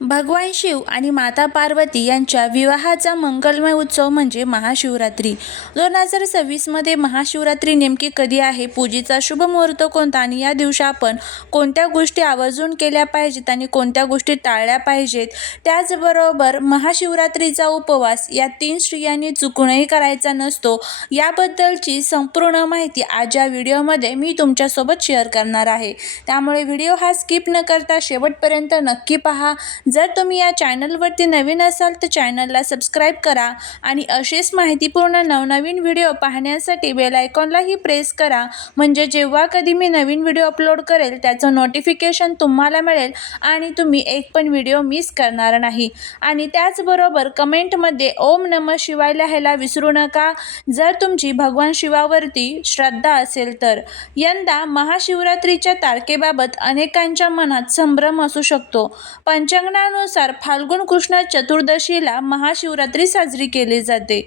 भगवान शिव आणि माता पार्वती यांच्या विवाहाचा मंगलमय उत्सव म्हणजे महाशिवरात्री. दोन हजार सव्वीसमध्ये महाशिवरात्री नेमकी कधी आहे? पूजेचा शुभ मुहूर्त कोणता? आणि या दिवशी आपण कोणत्या गोष्टी आवर्जून केल्या पाहिजेत आणि कोणत्या गोष्टी टाळल्या पाहिजेत? त्याचबरोबर महाशिवरात्रीचा उपवास या तीन स्त्रियांनी चुकूनही करायचा नसतो. याबद्दलची संपूर्ण माहिती आज या व्हिडिओमध्ये मी तुमच्यासोबत शेअर करणार आहे. त्यामुळे व्हिडिओ हा स्किप न करता शेवटपर्यंत नक्की पहा. जर तुम्ही या चॅनलवरती नवीन असाल तर चॅनलला सबस्क्राईब करा आणि असेच माहितीपूर्ण नवनवीन व्हिडिओ पाहण्यासाठी बेल आयकॉनलाही प्रेस करा. म्हणजे जेव्हा कधी मी नवीन व्हिडिओ अपलोड करेल त्याचं नोटिफिकेशन तुम्हाला मिळेल आणि तुम्ही एक पण व्हिडिओ मिस करणार नाही. आणि त्याचबरोबर कमेंटमध्ये ओम नम शिवाय लिहायला विसरू नका. जर तुमची भगवान शिवावरती श्रद्धा असेल तर. यंदा महाशिवरात्रीच्या तारखेबाबत अनेकांच्या मनात संभ्रम असू शकतो. पंचांग पंचांगणानुसार फाल्गुन कृष्ण चतुर्दशीला महाशिवरात्री साजरी केली जाते.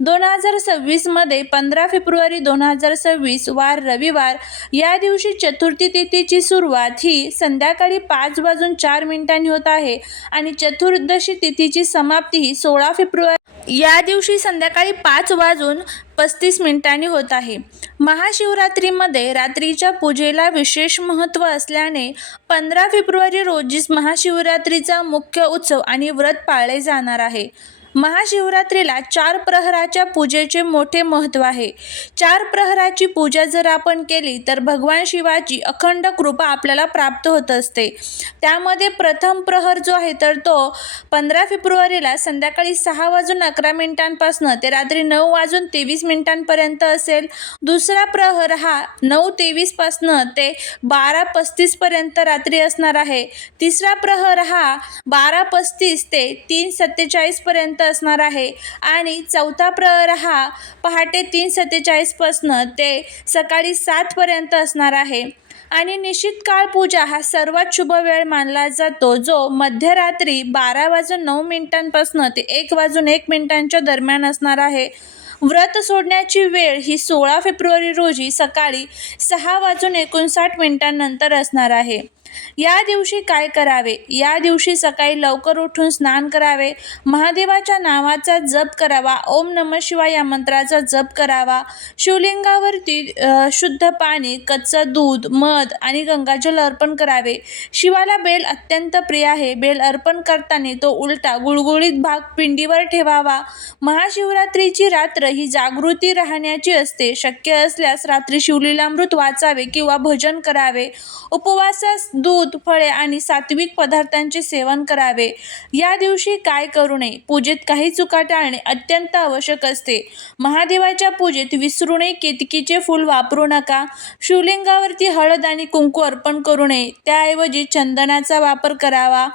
दोन हजार सव्वीसमध्ये पंधरा फेब्रुवारी दोन हजार सव्वीस वार रविवार या दिवशी चतुर्थी तिथीची सुरुवात ही संध्याकाळी पाच वाजून चार मिनिटांनी होत आहे आणि चतुर्दशी तिथीची समाप्ती ही सोळा फेब्रुवारी या दिवशी संध्याकाळी पाच वाजून पस्तीस मिनिटांनी होत आहे. महाशिवरात्रीमध्ये रात्रीच्या पूजेला विशेष महत्त्व असल्याने पंधरा फेब्रुवारी रोजीच महाशिवरात्रीचा मुख्य उत्सव आणि व्रत पाळले जाणार आहे. महाशिवरात्रीला चार प्रहराच्या पूजेचे मोठे महत्त्व आहे. चार प्रहराची पूजा जर आपण केली तर भगवान शिवाची अखंड कृपा आपल्याला प्राप्त होत असते. त्यामध्ये प्रथम प्रहर जो आहे तर तो पंधरा फेब्रुवारीला संध्याकाळी सहा वाजून अकरा मिनिटांपासून ते रात्री नऊ वाजून तेवीस मिनिटांपर्यंत असेल. दुसरा प्रहर हा नऊ तेवीसपासनं ते बारा पस्तीसपर्यंत रात्री असणार आहे. तिसरा प्रहर हा बारा पस्तीस ते तीन सत्तेचाळीसपर्यंत असणार आहे. आणि चौथा प्रहर हा पहाटे तीन सत्तेचाळीसपासनं ते सकाळी सातपर्यंत असणार आहे. आणि निश्चित काळ पूजा हा सर्वात शुभ वेळ मानला जातो जो मध्यरात्री बारा वाजून नऊ मिनिटांपासून ते एक वाजून एक मिनिटांच्या दरम्यान असणार आहे. व्रत सोडण्याची वेळ ही सोळा फेब्रुवारी रोजी सकाळी सहा वाजून एकोणसाठ मिनिटांनंतर असणार आहे. या दिवशी काय करावे? या दिवशी सकाळी लवकर उठून स्नान करावे. महादेवाच्या नावाचा जप करावा. ओम नम शिवाय या मंत्राचा जप करावा. शिवलिंगावरती शुद्ध पाणी कच्चं दूध मध आणि गंगाजल अर्पण करावे. शिवाला बेल अत्यंत प्रिय आहे. बेल अर्पण करताना तो उलटा गुळगुळीत भाग पिंडीवर ठेवावा. महाशिवरात्रीची रात्र ही जागृती राहण्याची असते. शक्य असल्यास रात्री शिवलीलामृत वाचावे किंवा भजन करावे. उपवासास दूध फळे आणि सात्विक पदार्थांचे सेवन करावे. या दिवशी काय करू नये? पूजेत काही चुका टाळणे अत्यंत आवश्यक असते. महादेवाच्या पूजेत विसरू नये केतकीचे फूल वापरू नका. शिवलिंगावरती हळद आणि कुंकू अर्पण करू नये. त्याऐवजी चंदनाचा वापर करावा.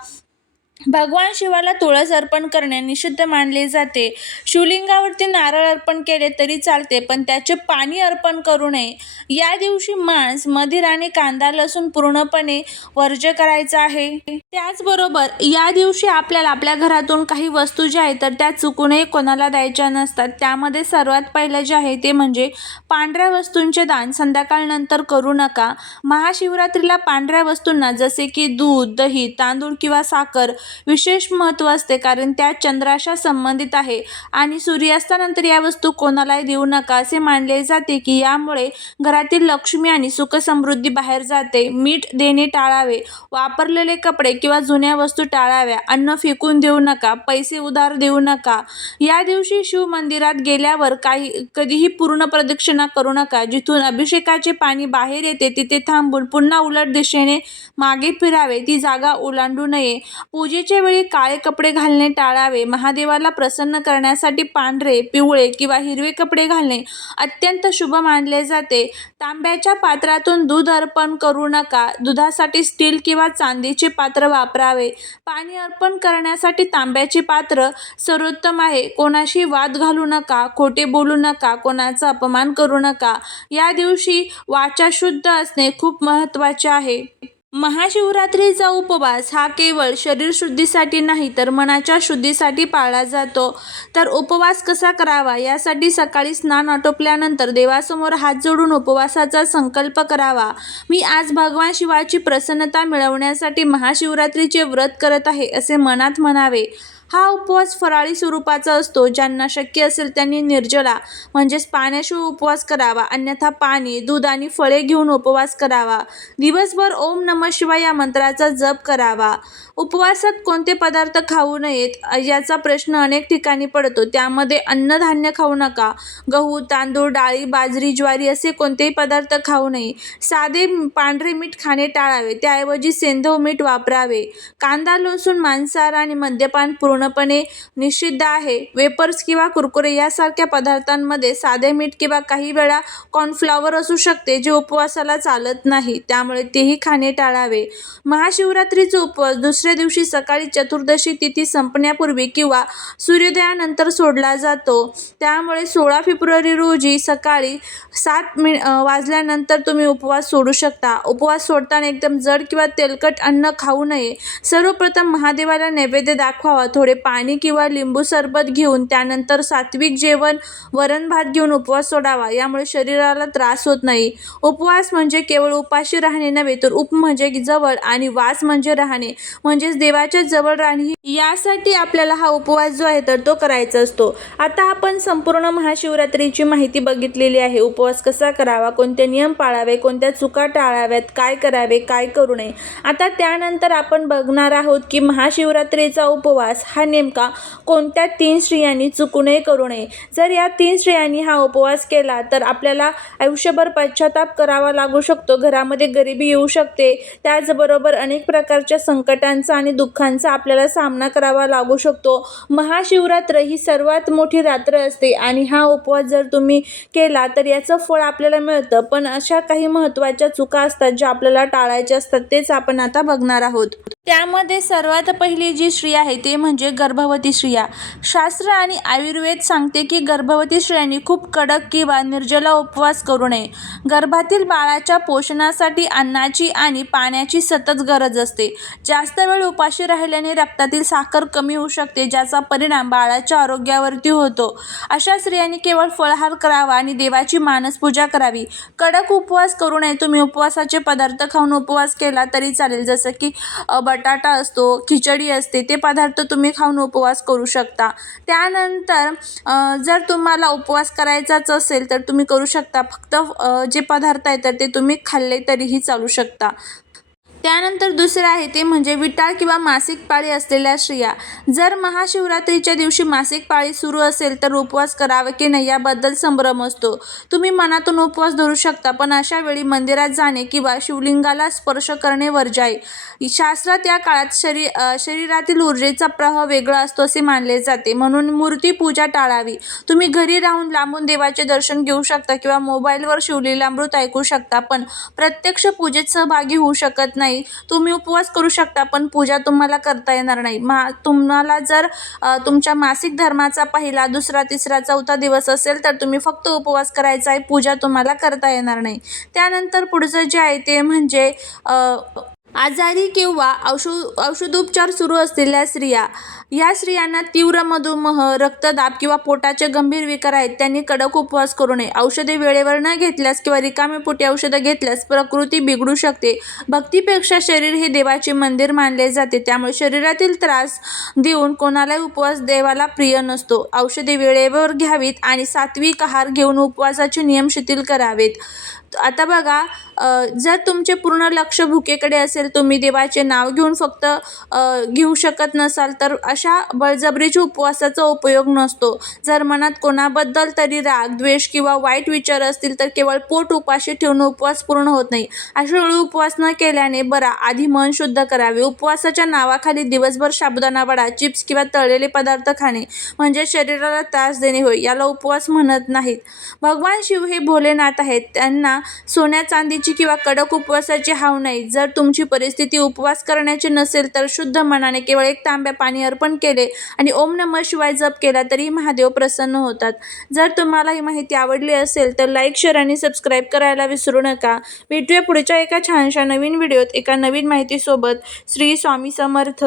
भगवान शिवाला तुळस अर्पण करणे निषिद्ध मानले जाते. शिवलिंगावरती नारळ अर्पण केले तरी चालते पण त्याचे पाणी अर्पण करू नये. या दिवशी मांस मदिर आणि कांदा लसूण पूर्णपणे वर्ज्य करायचा आहे. त्याचबरोबर या दिवशी आपल्याला आपल्या घरातून काही वस्तू ज्या आहेत तर त्या चुकूनही कोणाला द्यायच्या नसतात. त्यामध्ये सर्वात पहिलं जे आहे ते म्हणजे पांढऱ्या वस्तूंचे दान संध्याकाळनंतर करू नका. महाशिवरात्रीला पांढऱ्या वस्तूंना जसे की दूध दही तांदूळ किंवा साखर विशेष महत्त्व असते कारण त्या चंद्राशा संबंधित आहे. आणि सूर्यास्तानंतर या वस्तू कोणालाही देऊ नका असे मानले जाते की यामुळे घरातील लक्ष्मी आणि सुखसमृद्धी बाहेर जाते. मीठ देणे टाळावे वापरलेले कपडे किंवा जुन्या वस्तू टाळाव्या अन्न फेकून देऊ नका पैसे उधार देऊ नका. या दिवशी शिव मंदिरात गेल्यावर काही कधीही पूर्ण प्रदक्षिणा करू नका. जिथून अभिषेकाचे पाणी बाहेर येते तिथे थांबून पुन्हा उलट दिशेने मागे फिरावे ती जागा ओलांडू नये. पूजे पूजेच्या वेळी काळे कपडे घालणे टाळावे महादेवाला प्रसन्न करण्यासाठी पांढरे पिवळे किंवा हिरवे कपडे घालणे अत्यंत शुभ मानले जाते. तांब्याच्या पात्रातून दूध अर्पण करू नका दुधासाठी स्टील किंवा चांदीचे पात्र वापरावे. पाणी अर्पण करण्यासाठी तांब्याचे पात्र सर्वोत्तम आहे. कोणाशी वाद घालू नका खोटे बोलू नका कोणाचा अपमान करू नका. या दिवशी वाचा शुद्ध असणे खूप महत्त्वाचे आहे. महाशिवरात्रीचा उपवास हा केवळ शरीर शुद्धीसाठी नाही तर मनाच्या शुद्धीसाठी पाळला जातो. तर उपवास कसा करावा? यासाठी सकाळी स्नान आटोपल्यानंतर देवासमोर हात जोडून उपवासाचा संकल्प करावा. मी आज भगवान शिवाची प्रसन्नता मिळवण्यासाठी महाशिवरात्रीचे व्रत करत आहे असे मनात म्हणावे. हा उपवास फराळी स्वरूपाचा असतो. ज्यांना शक्य असेल त्यांनी निर्जला म्हणजेच पाण्याशिवाय उपवास करावा. अन्यथा पाणी दूध आणि फळे घेऊन उपवास करावा. दिवसभर ओम नम शिवाय या मंत्राचा जप करावा. उपवासात कोणते पदार्थ खाऊ नयेत याचा प्रश्न अनेक ठिकाणी पडतो. त्यामध्ये अन्नधान्य खाऊ नका. गहू तांदूळ डाळी बाजरी ज्वारी असे कोणतेही पदार्थ खाऊ नये. साधे पांढरे मीठ खाणे टाळावे. त्याऐवजी सेंधव मीठ वापरावे. कांदा लसूण मांसाहार आणि मद्यपान पूर्णपणे निषिद्ध आहे. वेपर्स किंवा कुरकुरे यासारख्या पदार्थांमध्ये साधे मीठ किंवा काही वेळा कॉर्नफ्लॉवर असू शकते जे उपवासाला चालत नाही त्यामुळे तेही खाणे टाळावे. महाशिवरात्रीचा उपवास दुसऱ्या दिवशी सकाळी चतुर्दशी तिथी संपण्यापूर्वी किंवा सूर्योदयानंतर सोडला जातो. त्यामुळे सोळा फेब्रुवारी रोजी सकाळी सात मिन वाजल्यानंतर तुम्ही उपवास सोडू शकता. उपवास सोडताना एकदम जड किंवा तेलकट अन्न खाऊ नये. सर्वप्रथम महादेवाला नैवेद्य दाखवावा. थोडे पाणी किंवा लिंबू सरबत घेऊन त्यानंतर सात्विक जेवण वरण भात घेऊन उपवास सोडावा. यामुळे शरीराला त्रास होत नाही. उपवास म्हणजे केवळ उपाशी राहणे नव्हे तर उप म्हणजे जवळ आणि वास म्हणजे राहणे. म्हणजेच देवाच्या जवळ राहणे यासाठी आपल्याला हा उपवास जो आहे तर तो करायचा असतो. आता आपण संपूर्ण महाशिवरात्रीची माहिती बघितलेली आहे. उपवास कसा करावा कोणते नियम पाळावे कोणत्या चुका टाळाव्यात काय करावे काय करू नये. आता त्यानंतर आपण बघणार आहोत की महाशिवरात्रीचा उपवास हा नेमका कोणत्या तीन स्त्रियांनी चुकूनही करू नये. जर या तीन स्त्रियांनी हा उपवास केला तर आपल्याला आयुष्यभर पश्चाताप करावा लागू शकतो. घरामध्ये गरिबी येऊ शकते. त्याचबरोबर अनेक प्रकारच्या संकटांचा आणि दुःखांचा आपल्याला सामना करावा लागू शकतो. महाशिवरात्र ही सर्वात मोठी रात्र असते आणि हा उपवास जर तुम्ही केला तर याचं फळ आपल्याला मिळतं. पण अशा काही महत्त्वाच्या चुका असतात ज्या आपल्याला टाळायच्या असतात तेच आपण आता बघणार आहोत. त्यामध्ये सर्वात पहिली जी स्त्री आहे ते म्हणजे गर्भवती स्त्रिया. शास्त्र आणि आयुर्वेद सांगते की गर्भवती स्त्रियांनी खूप कडक किंवा निर्जला उपवास करू नये. गर्भातील बाळाच्या पोषणासाठी अन्नाची आणि पाण्याची सतत गरज असते. जास्त वेळ उपाशी राहिल्याने रक्तातील साखर कमी होऊ शकते ज्याचा परिणाम बाळाच्या आरोग्यावरती होतो. अशा स्त्रियांनी केवळ फळहार करावा आणि देवाची मानसपूजा करावी. कडक उपवास करू नये. तुम्ही उपवासाचे पदार्थ खाऊन उपवास केला तरी चालेल. जसं की बट बटाटा असतो खिचडी असते ते पदार्थ तुम्ही खाऊन उपवास करू शकता. त्यानंतर जर तुम्हाला उपवास करायचाच असेल तर तुम्ही करू शकता. फक्त जे पदार्थ आहेत तर ते तुम्ही खाल्ले तरीही चालू शकता. त्यानंतर दुसरं आहे ते म्हणजे विटाळ किंवा मासिक पाळी असलेल्या स्त्रिया जर महाशिवरात्रीच्या दिवशी मासिक पाळी सुरू असेल तर उपवास करावा की नाही याबद्दल संभ्रम असतो. तुम्ही मनातून उपवास धरू शकता पण अशा वेळी मंदिरात जाणे किंवा शिवलिंगाला स्पर्श करणे वर्ज आहे शास्त्रात या काळात शरी शरीरातील ऊर्जेचा प्रवाह वेगळा असतो असे मानले जाते. म्हणून मूर्ती पूजा टाळावी. तुम्ही घरी राहून लांबून देवाचे दर्शन घेऊ शकता किंवा मोबाईलवर शिवलीलामृत ऐकू शकता पण प्रत्यक्ष पूजेत सहभागी होऊ शकत नाही. तुम्ही उपवास करू शकता पण पूजा तुम्हाला करता येणार नाही. मा तुम्हाला जर तुमच्या मासिक धर्माचा पहिला दुसरा तिसरा चौथा दिवस असेल तर तुम्ही फक्त उपवास करायचा आहे पूजा तुम्हाला करता येणार नाही. त्यानंतर पुढचं जे आहे ते म्हणजे आजारी किंवा औषध औषधोपचार सुरू असलेल्या स्त्रिया या स्त्रियांना तीव्र मधुमेह रक्तदाब किंवा पोटाचे गंभीर विकार आहेत. त्यांनी कडक उपवास करू नये. औषधे वेळेवर न घेतल्यास किंवा रिकामे पोटी औषधं घेतल्यास प्रकृती बिघडू शकते. भक्तीपेक्षा शरीर हे देवाचे मंदिर मानले जाते. त्यामुळे शरीरातील त्रास देऊन कोणालाही उपवास देवाला प्रिय नसतो. औषधे वेळेवर घ्यावीत आणि सात्विक आहार घेऊन उपवासाचे नियम शिथिल करावेत. आता बघा जर तुमचे पूर्ण लक्ष भुकेकडे असेल तुम्ही देवाचे नाव घेऊन फक्त घेऊ शकत नसाल तर अशा बळजबरीच्या उपवासाचा उपयोग नसतो. जर मनात कोणाबद्दल तरी राग द्वेष किंवा वाईट विचार असतील तर केवळ पोट उपाशी ठेवून उपवास पूर्ण होत नाही. अशा वेळी उपवास न केल्याने बरा आधी मन शुद्ध करावे. उपवासाच्या नावाखाली दिवसभर साबुदाणा वडा चिप्स किंवा तळलेले पदार्थ खाणे म्हणजे शरीराला त्रास देणे होय याला उपवास म्हणत नाहीत. भगवान शिव हे भोलेनाथ आहेत. त्यांना सोन्या चांदीची किंवा कडक उपवासाची हाव नाही. जर तुमची परिस्थिती उपवास करण्याची नसेल तर शुद्ध मनाने केवळ एक तांब्या पाणी अर्पण केले आणि ओम नमः शिवाय जप केला तरीही महादेव प्रसन्न होतात. जर तुम्हाला ही माहिती आवडली असेल तर लाईक शेअर आणि सबस्क्राईब करायला विसरू नका. भेटूया पुढच्या एका छानशा नवीन व्हिडिओत एका नवीन माहितीसोबत. श्री स्वामी समर्थ.